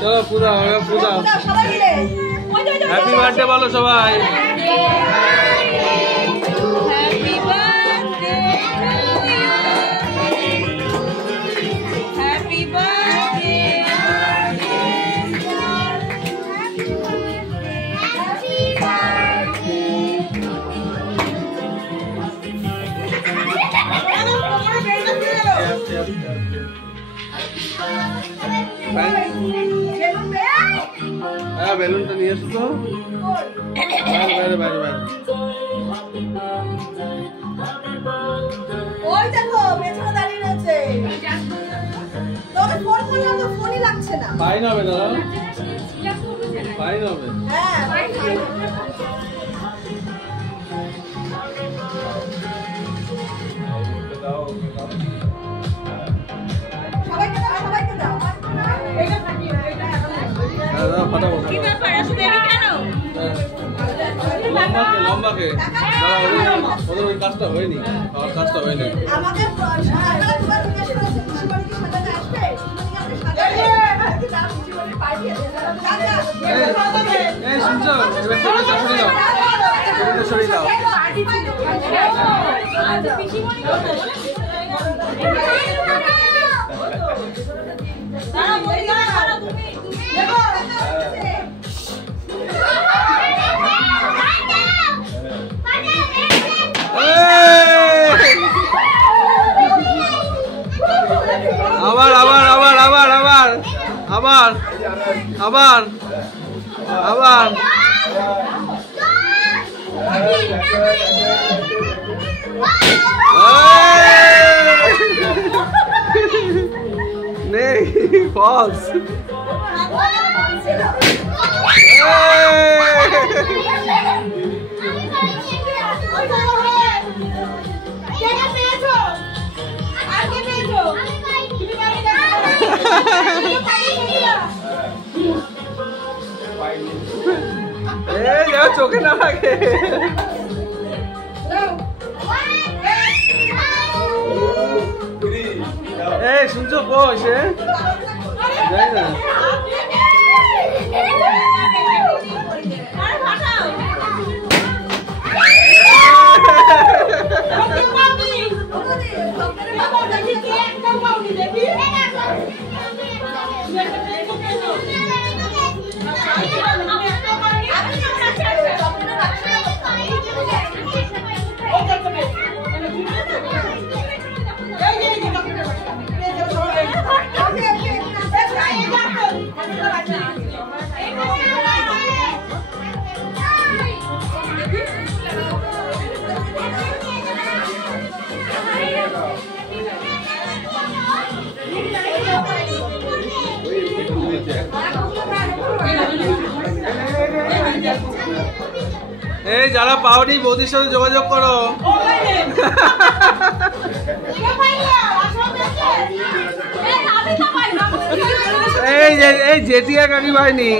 চলো পূজা হবে পূজা। Happy birthday বলো সবাই। হ্যাঁ বেলুনটা নিয়ে এসো তো। বাইরে বাইরে বাইরে। ওই দেখো পেছনে দাঁড়িয়ে রয়েছে। তোকে ফোন করলাম তো ফোনই লাগছে না। ফাইন হবে দাদা। ফাইন হবে। হ্যাঁ সবাইকে দাও সবাইকে দাও। এইটা থাকি এইটা দাদা ফটাফট। কি ব্যাপার আসলে দেরি কেন? লম্বাকে ওদের ওই কাজটা হয়নি, আমার কাজটা হয়নি। আমাদের সকালে তোমার জিজ্ঞেস করেছে খুশি বাড়ি কি সাজাতে আসবে? আপনি সাজাতে তার খুশি বাড়ি পার্টি আছে। এই শুনছো এবার টেবিলটা সরিয়ে দাও, টেবিলটা সরিয়ে দাও। পার্টি ছিল আজ পিসি মনি করতে দাঁড়া বলি দাঁড়া তুমি দেখো আবার আবার আবার আবার আবার আবার আবার আবার নেই ফলস। চোখে না লাগে। এই শুনছো বস যাই না। এই যারা পাওনি বৌদির সাথে যোগাযোগ করো। এই জেঠিয়া কাকি পাইনি।